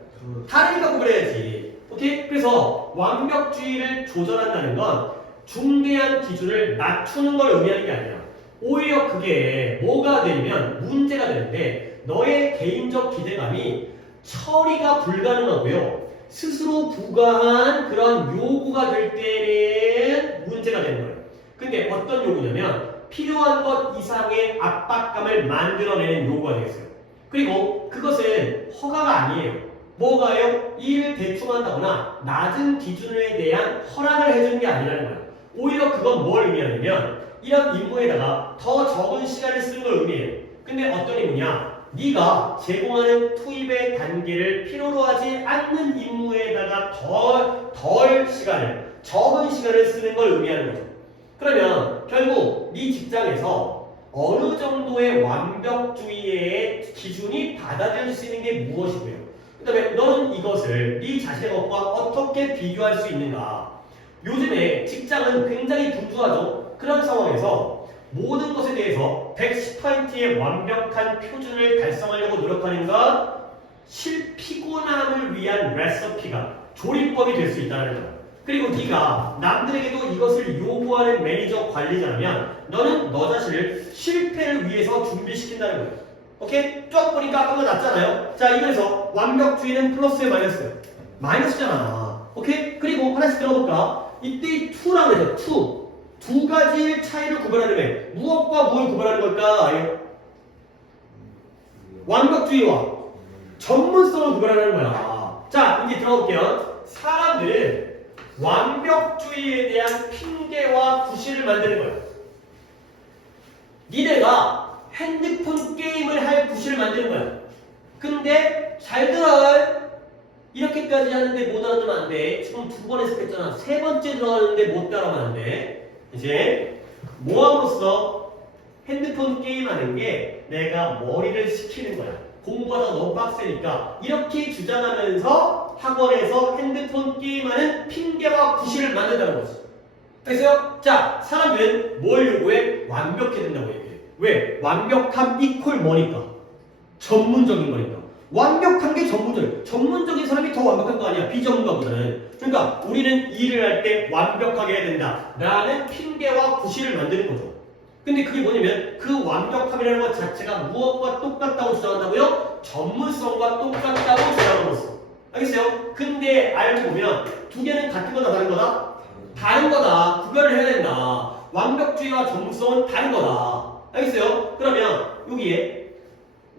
다르니까 구별해야지. 오케이? 그래서 완벽주의를 조절한다는 건 중대한 기준을 낮추는 걸 의미하는 게 아니라 오히려 그게 뭐가 되면 문제가 되는데 너의 개인적 기대감이 처리가 불가능하고요. 스스로 부과한 그런 요구가 될 때는 문제가 되는 거예요. 근데 어떤 요구냐면 필요한 것 이상의 압박감을 만들어내는 요구가 되겠어요. 그리고 그것은 허가가 아니에요. 뭐가요? 일을 대충 한다거나 낮은 기준에 대한 허락을 해주는 게 아니라는 거예요. 오히려 그건 뭘 의미하냐면 이런 임무에다가 더 적은 시간을 쓰는 걸 의미해요. 근데 어떤 임무냐? 네가 제공하는 투입의 단계를 필요로 하지 않는 임무에다가 적은 시간을 쓰는 걸 의미하는 거죠. 그러면 결국 네 직장에서 어느 정도의 완벽주의의 기준이 받아들일 수 있는 게 무엇이고요? 그 다음에 너는 이것을 네 자신의 것과 어떻게 비교할 수 있는가? 요즘에 직장은 굉장히 분주하죠. 그런 상황에서 모든 것에 대해서 110%의 완벽한 표준을 달성하려고 노력하는 건 피곤함을 위한 레시피가 조리법이 될 수 있다는 거야. 그리고 네가 남들에게도 이것을 요구하는 매니저 관리자라면 너는 너 자신을 실패를 위해서 준비시킨다는 거야. 오케이? 쭉 보니까 아까 났잖아요. 자, 이거에서 완벽주의는 플러스에 마이너스예요. 마이너스잖아. 오케이? 그리고 하나씩 들어볼까? 이때 2라고 그러죠. 2. 두 가지의 차이를 구별하려면 무엇과 무엇을 구별하는 걸까? 완벽주의와 전문성을 구별하는 거야. 자, 이제 들어볼게요. 사람들은 완벽주의에 대한 핑계와 구실을 만드는 거야. 니네가 핸드폰 게임을 할 구실을 만드는 거야. 근데 잘 들어. 이렇게까지 하는데 못 알아두면 안 돼. 지금 2번 해석했잖아. 3번째 들어가는데 못 따라하면 안 돼. 이제 모함으로써 핸드폰 게임하는 게 내가 머리를 식히는 거야. 공부하다 너무 빡세니까 이렇게 주장하면서 학원에서 핸드폰 게임하는 핑계와 구실을 만든다는 거지. 알겠어요? 자, 사람들은 뭘 요구해? 완벽해야 된다고 얘기해. 왜? 완벽함 이퀄 뭐니까? 전문적인 거니까. 완벽한 게 전문적인 사람이 더 완벽한 거 아니야, 비전문가보다는. 그러니까 우리는 일을 할 때 완벽하게 해야 된다 라는 핑계와 구실을 만드는 거죠. 근데 그게 뭐냐면 그 완벽함이라는 것 자체가 무엇과 똑같다고 주장한다고요? 전문성과 똑같다고 주장함으로써. 알겠어요? 근데 알고 보면 두 개는 같은 거다 다른 거다? 다른 거다. 구별을 해야 된다. 완벽주의와 전문성은 다른 거다. 알겠어요? 그러면 여기에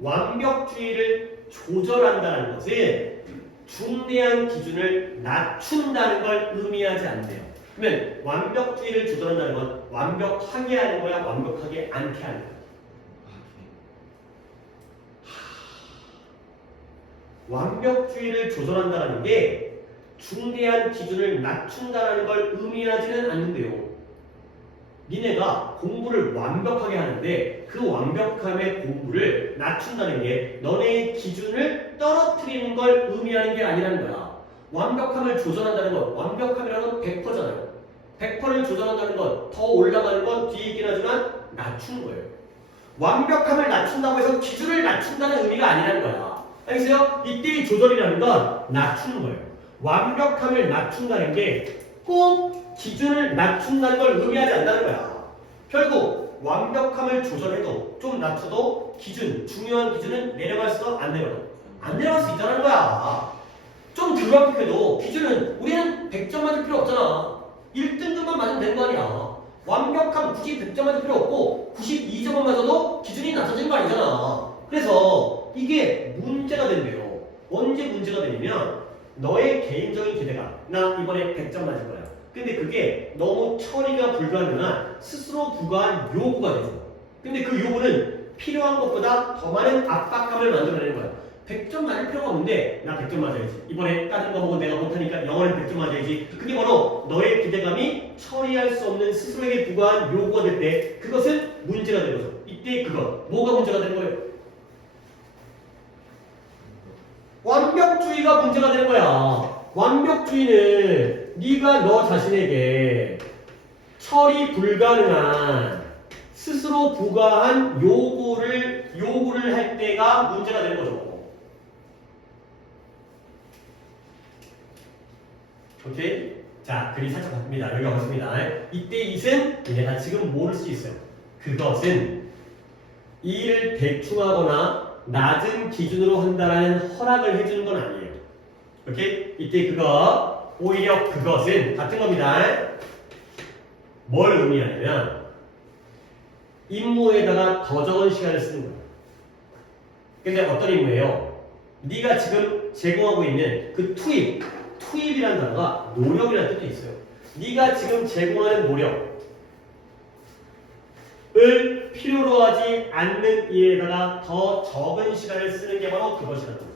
완벽주의를 조절한다는 것은 중대한 기준을 낮춘다는 걸 의미하지 않네요. 그러면 완벽주의를 조절한다는 건 완벽하게 하는 거야, 완벽하게 않게 하는 거야? 완벽주의를 조절한다는 게 중대한 기준을 낮춘다는 걸 의미하지는 않는데요. 니네가 공부를 완벽하게 하는데 그 완벽함의 공부를 낮춘다는 게 너네의 기준을 떨어뜨리는 걸 의미하는 게 아니라는 거야. 완벽함을 조절한다는 건 완벽함이라는 건 100%잖아요. 100%를 조절한다는 건 더 올라가는 건 뒤에 있긴 하지만 낮추는 거예요. 완벽함을 낮춘다고 해서 기준을 낮춘다는 의미가 아니라는 거야. 알겠어요? 이때의 조절이라는 건 낮추는 거예요. 완벽함을 낮춘다는 게 꼭 기준을 낮춘다는 걸 의미하지 않는다는 거야. 결국 완벽함을 조절해도 좀 낮춰도 중요한 기준은 내려갈수록 안 내려갈 수 있다는 거야. 좀 불완벽해도 기준은 우리는 100점 맞을 필요 없잖아. 1등급만 맞으면 되는 거 아니야. 완벽한 굳이 100점 맞을 필요 없고 92점을 맞아도 기준이 낮아지는 거 아니잖아. 그래서 이게 문제가 된대요. 언제 문제가 되냐면 너의 개인적인 기대가 나 이번에 100점 맞을 거야. 근데 그게 너무 처리가 불가능한 스스로 부과한 요구가 되죠. 근데 그 요구는 필요한 것보다 더 많은 압박감을 만들어내는 거야. 100점 맞을 필요가 없는데 나 100점 맞아야지. 이번에 다른 거 보고 내가 못하니까 영어는 100점 맞아야지. 그게 바로 너의 기대감이 처리할 수 없는 스스로에게 부과한 요구가 될 때 그것은 문제가 되는 거죠. 이때 그것 뭐가 문제가 되는 거예요? 완벽주의가 문제가 되는 거야. 완벽주의는 네가 너 자신에게 처리 불가능한 스스로 부과한 요구를 할 때가 문제가 되는 거죠. 오케이? 자, 글이 살짝 바뀝니다. 여기가 맞습니다. 이때 이은 얘네가 지금 모를 수 있어요. 그것은 일을 대충 하거나 낮은 기준으로 한다라는 허락을 해주는 건 아니에요. 오케이? 이때 그거, 오히려 그것은 같은 겁니다. 뭘 의미하냐면 임무에다가 더 적은 시간을 쓰는 거예요. 근데 어떤 임무예요? 네가 지금 제공하고 있는 그 투입이라는 단어가 노력이라는 뜻도 있어요. 네가 지금 제공하는 노력을 필요로 하지 않는 일에다가 더 적은 시간을 쓰는 게 바로 그것이라는 거죠.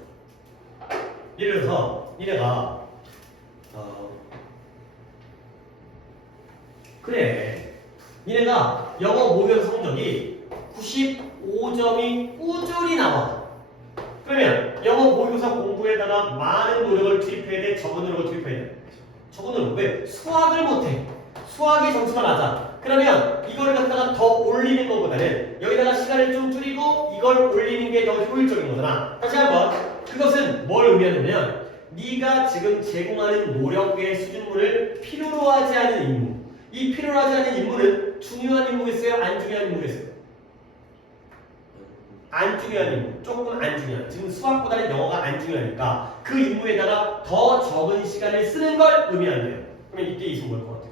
예를 들어서 니네가 그래 니네가 영어 모의고사 성적이 95점이 꾸준히 나와. 그러면 영어 모의고사 공부에다가 많은 노력을 투입해야 돼? 적은 노력을 투입해야 돼? 적은 노력. 왜? 수학을 못해. 수학의 점수가 낮아. 그러면 이거를 갖다가 더 올리는 것보다는 여기다가 시간을 좀 줄이고 이걸 올리는 게 더 효율적인 거잖아. 다시 한번 그것은 뭘 의미하냐면 네가 지금 제공하는 노력의 수준물을 필요로 하지 않은 임무. 이 필요로 하지 않은 임무는 중요한 임무겠어요? 안 중요한 임무겠어요? 안 중요한 임무, 조금 안 중요한. 지금 수학보다는 영어가 안 중요하니까 그 임무에다가 더 적은 시간을 쓰는 걸 의미한대요. 그러면 이때 이승 뭘 것 같아요?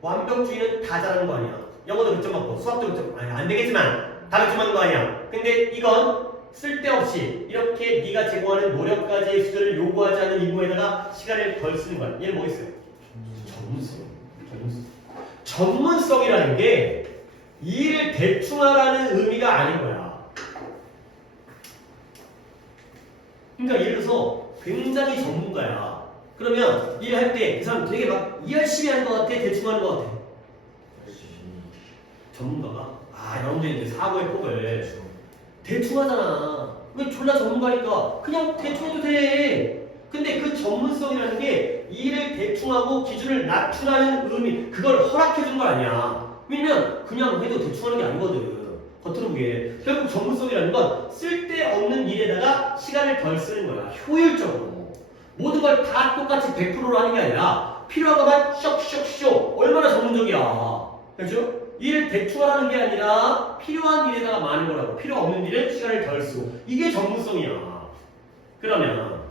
완벽주의는 다 잘하는 거 아니야. 영어도 100점 맞고 수학도 100점 아니 안 되겠지만 다 100점 맞는 거 아니야. 근데 이건 쓸데없이 이렇게 네가 제공하는 노력까지의 수준을 요구하지 않은 임무에다가 시간을 덜 쓰는 거야. 얘는 뭐 있어요? 전문성. 전문성이라는 게 일을 대충 하라는 의미가 아닌 거야. 그러니까 예를 들어서 굉장히 전문가야. 그러면 일을 할 때 그 사람 되게 막 열심히 하는 것 같아? 대충 하는 것 같아? 전문가가? 여러분들이 이제 사고의 폭을 대충 하잖아. 왜 졸라 전문가니까 그냥 대충 해도 돼. 근데 그 전문성이라는 게 일을 대충하고 기준을 낮추라는 의미, 그걸 허락해준 거 아니야. 왜냐면 그냥 해도 대충 하는 게 아니거든. 겉으로 보기에. 결국 전문성이라는 건 쓸데없는 일에다가 시간을 덜 쓰는 거야. 효율적으로. 모든 걸 다 똑같이 100%로 하는 게 아니라 필요한 것만 쇽쇽쇽. 얼마나 전문적이야. 그렇죠? 일을 대충 하라는 게 아니라 필요한 일에다가 많은 거라고. 필요 없는 일에 시간을 덜 쓰고. 이게 전문성이야. 그러면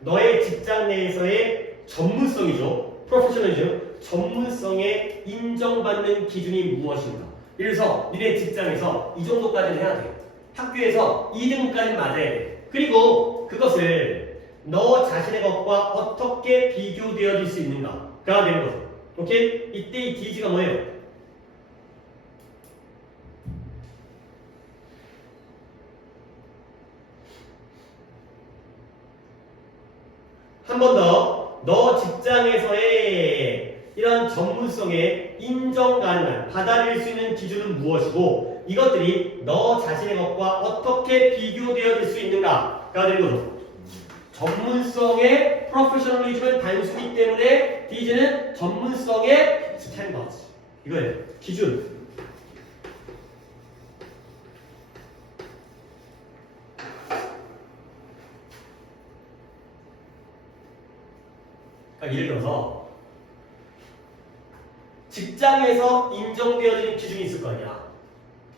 너의 직장 내에서의 전문성이죠. 프로페셔널리즘. 전문성에 인정받는 기준이 무엇인가? 예를 들어서 니네 직장에서 이 정도까지는 해야 돼. 학교에서 2등까지 맞아야 돼. 그리고 그것을 너 자신의 것과 어떻게 비교되어질 수 있는가가 되는 거죠. 오케이? 이때 이 DG가 뭐예요? 한 번 더, 너 직장에서의 이런 전문성에 인정 가능한, 받아들일 수 있는 기준은 무엇이고 이것들이 너 자신의 것과 어떻게 비교되어질 수 있는가가 되는 거죠. 전문성의 프로페셔널리즘은 단수기 때문에 DG는 전문성의 스탠더드. 이거예요. 기준. 예를 들어서 직장에서 인정되어지는 기준이 있을 거 아니야.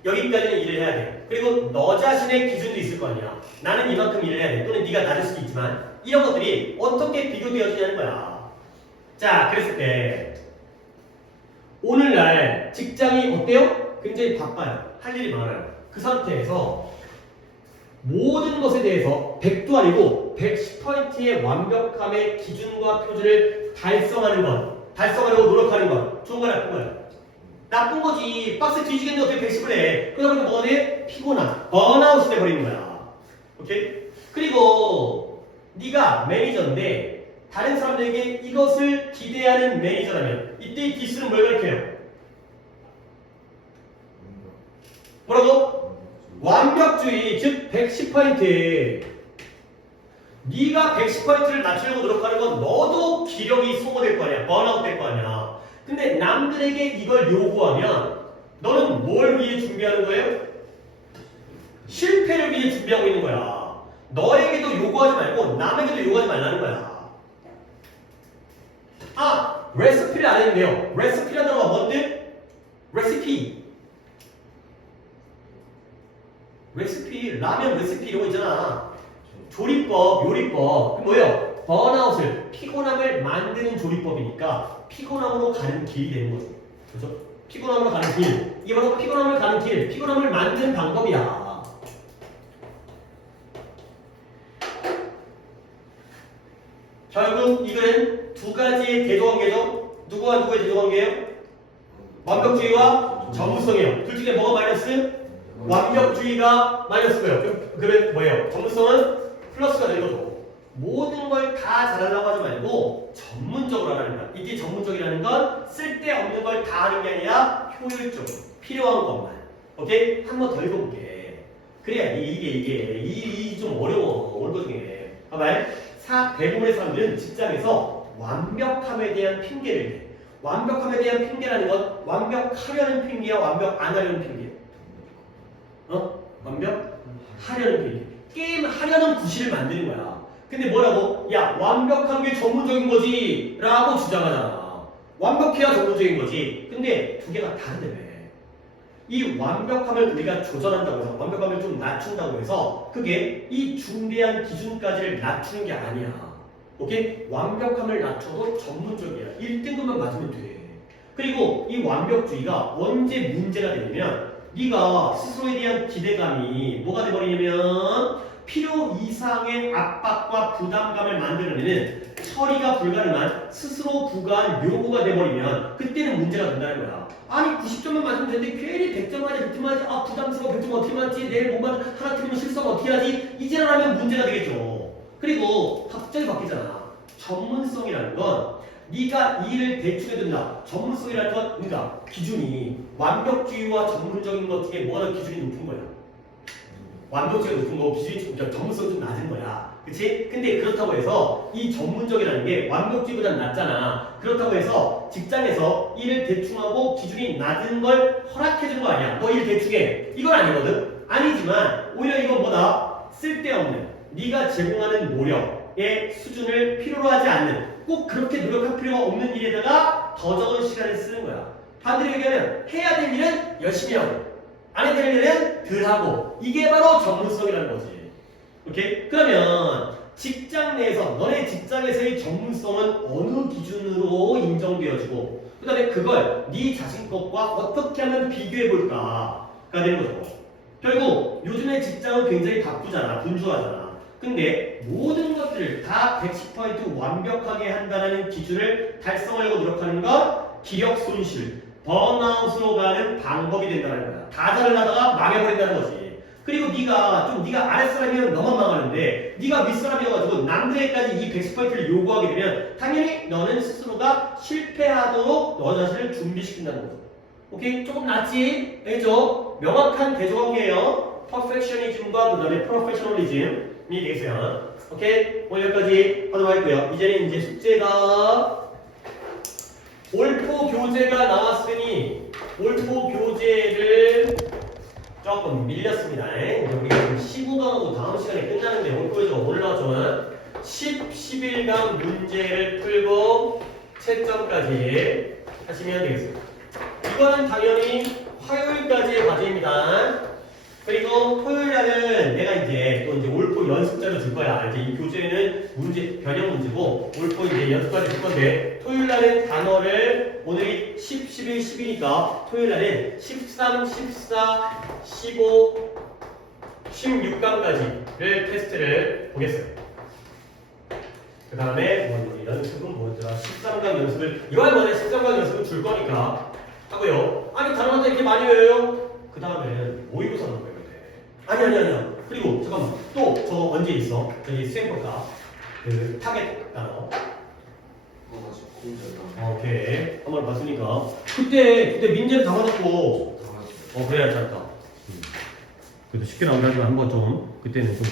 여기까지는 일을 해야 돼. 그리고 너 자신의 기준도 있을 거 아니야. 나는 이만큼 일을 해야 돼. 또는 네가 낮을 수도 있지만 이런 것들이 어떻게 비교되어지냐는 거야. 자, 그랬을 때 오늘날 직장이 어때요? 굉장히 바빠요. 할 일이 많아요. 그 상태에서 모든 것에 대해서 100도 아니고 110%의 완벽함의 기준과 표준을 달성하려고 노력하는 건 좋은 거야, 나쁜 거야? 나쁜 거지. 박스 뒤지겠는데 어떻게 110을 해? 그러다 보니까 뭐가 돼? 피곤한, 번아웃이 돼버리는 거야. 오케이? 그리고 네가 매니저인데 다른 사람들에게 이것을 기대하는 매니저라면 이때 이 디스는 뭘 가리켜요? 뭐라고? 완벽주의, 즉 110%. 네가 110%를 낮추려고 노력하는 건 너도 기력이 소모될 거 아니야. 번아웃 될 거 아니야. 근데 남들에게 이걸 요구하면 너는 뭘 위해 준비하는 거예요? 실패를 위해 준비하고 있는 거야. 너에게도 요구하지 말고 남에게도 요구하지 말라는 거야. 아, 레시피를 안 했는데요. 레시피라는 단어가 뭔데? 레시피, 라면 레시피 이런 거 있잖아. 조리법, 요리법. 뭐예요? 번아웃을, 피곤함을 만드는 조리법이니까 피곤함으로 가는 길이 되는 거죠. 그렇죠? 피곤함으로 가는 길. 이게 바로 피곤함을 가는 길, 피곤함을 만드는 방법이야. 결국 이거는 두 가지의 대조관계죠. 누구와 누구의 대조관계예요? 완벽주의와 전무성이에요. 둘 중에 뭐가 마이너스? 완벽주의가 마이너스고요. 그러면 뭐예요? 전무성은 플러스가 되는 거죠. 모든 걸 다 잘하려고 하지 말고 전문적으로 하라는 거야. 이때 전문적이라는 건 쓸데없는 걸 다 하는 게 아니라 효율적으로 필요한 것만. 오케이? 한 번 더 읽어볼게. 그래야 이게 좀 어려워. 오늘 것 중에. 봐봐요. 대부분의 사람들은 직장에서 완벽함에 대한 핑계를 대. 완벽함에 대한 핑계라는 건 완벽하려는 핑계야, 완벽 안 하려는 핑계야. 완벽하려는 핑계. 게임 하려는 구실을 만드는 거야. 근데 뭐라고? 야, 완벽한 게 전문적인 거지 라고 주장하잖아. 완벽해야 전문적인 거지. 근데 두 개가 다르다며. 이 완벽함을 우리가 조절한다고 해서, 완벽함을 좀 낮춘다고 해서 그게 이 중대한 기준까지를 낮추는 게 아니야. 오케이? 완벽함을 낮춰도 전문적이야. 1등급만 맞으면 돼. 그리고 이 완벽주의가 언제 문제가 되냐면 네가 스스로에 대한 기대감이 뭐가 돼버리냐면 필요 이상의 압박과 부담감을 만들어내는 처리가 불가능한 스스로 부과한 요구가 돼버리면 그때는 문제가 된다는 거야. 아니 90점만 맞으면 되는데 괜히 100점 맞아 100점 맞아 아 부담스러워 100점 어떻게 맞지 내일 못 맞아 하나 틀리면 실수하면 어떻게 하지 이제는 하면 문제가 되겠죠. 그리고 갑자기 바뀌잖아. 전문성이라는 건 네가 이 일을 대충 해둔다. 전문성이라는 건 그러니까 기준이 완벽주의와 전문적인 것 중에 뭐가 더 기준이 높은 거야. 완벽주의가 높은 거고 기준이 전문성이 좀 낮은 거야. 그치? 근데 그렇다고 해서 이 전문적이라는 게 완벽주의보다는 낮잖아. 그렇다고 해서 직장에서 일을 대충 하고 기준이 낮은 걸 허락해준 거 아니야. 너 일 대충 해. 이건 아니거든. 아니지만 오히려 이건 뭐다? 쓸데없는 네가 제공하는 노력의 수준을 필요로 하지 않는 꼭 그렇게 노력할 필요가 없는 일에다가 더 적은 시간을 쓰는 거야. 반대로 얘기하면 해야 될 일은 열심히 하고 안 해야 될 일은 덜 하고 이게 바로 전문성이라는 거지. 오케이? 그러면 직장 내에서 너네 직장에서의 전문성은 어느 기준으로 인정되어지고 그 다음에 그걸 네 자신 것과 어떻게 하면 비교해볼까가 되는 거죠. 결국 요즘의 직장은 굉장히 바쁘잖아. 분주하잖아. 근데 모든 것들을 다 110% 완벽하게 한다는 기준을 달성하려고 노력하는 건 기력 손실, 번아웃으로 가는 방법이 된다는 거야. 다 잘하다가 망해버린다는 거지. 그리고 네가 아랫사람이면 너만 망하는데 네가 윗사람이어가지고 남들에게까지 이 110%를 요구하게 되면 당연히 너는 스스로가 실패하도록 너 자신을 준비시킨다는 거죠. 오케이? 조금 낫지? 알겠죠? 명확한 대조관계예요. 퍼펙셔니즘과 그 다음에 프로페셔널리즘이 되겠어요. 오케이? 오늘 여기까지 하도록 하겠고요. 이제는 이제 숙제가 올포 교재가 나왔으니 올포 교재를 조금 밀렸습니다. 우리가 15강하고 다음 시간에 끝나는데 올포에서 오늘 나왔지만 11강 문제를 풀고 채점까지 하시면 되겠습니다. 이거는 당연히 화요일까지의 과제입니다. 그리고 토요일 날은 내가 이제 또 이제 올포 연습자료 줄 거야. 이제 이 교재는 문제, 변형 문제고, 올포 이제 연습까지 줄 건데, 토요일 날은 단어를, 오늘이 10, 11, 10이니까, 토요일 날은 13, 14, 15, 16강까지를 테스트를 보겠어요. 그 다음에, 연습은 뭐더라? 13강 연습을, 이번에 13강 연습을 줄 거니까 하고요. 아니, 다른 한테 이렇게 많이 외워요? 그 다음에는 모의고사 넣을 거예요. 아니야. 그리고 잠깐만 또 저 언제 있어? 저기 수행평가 그 타겟 단어. 오케이 한번 봤으니까 그때 민재를 다 맞았고 그래야 잘했다. 그래도 쉽게 나온다지만 한번 좀 그때는 좀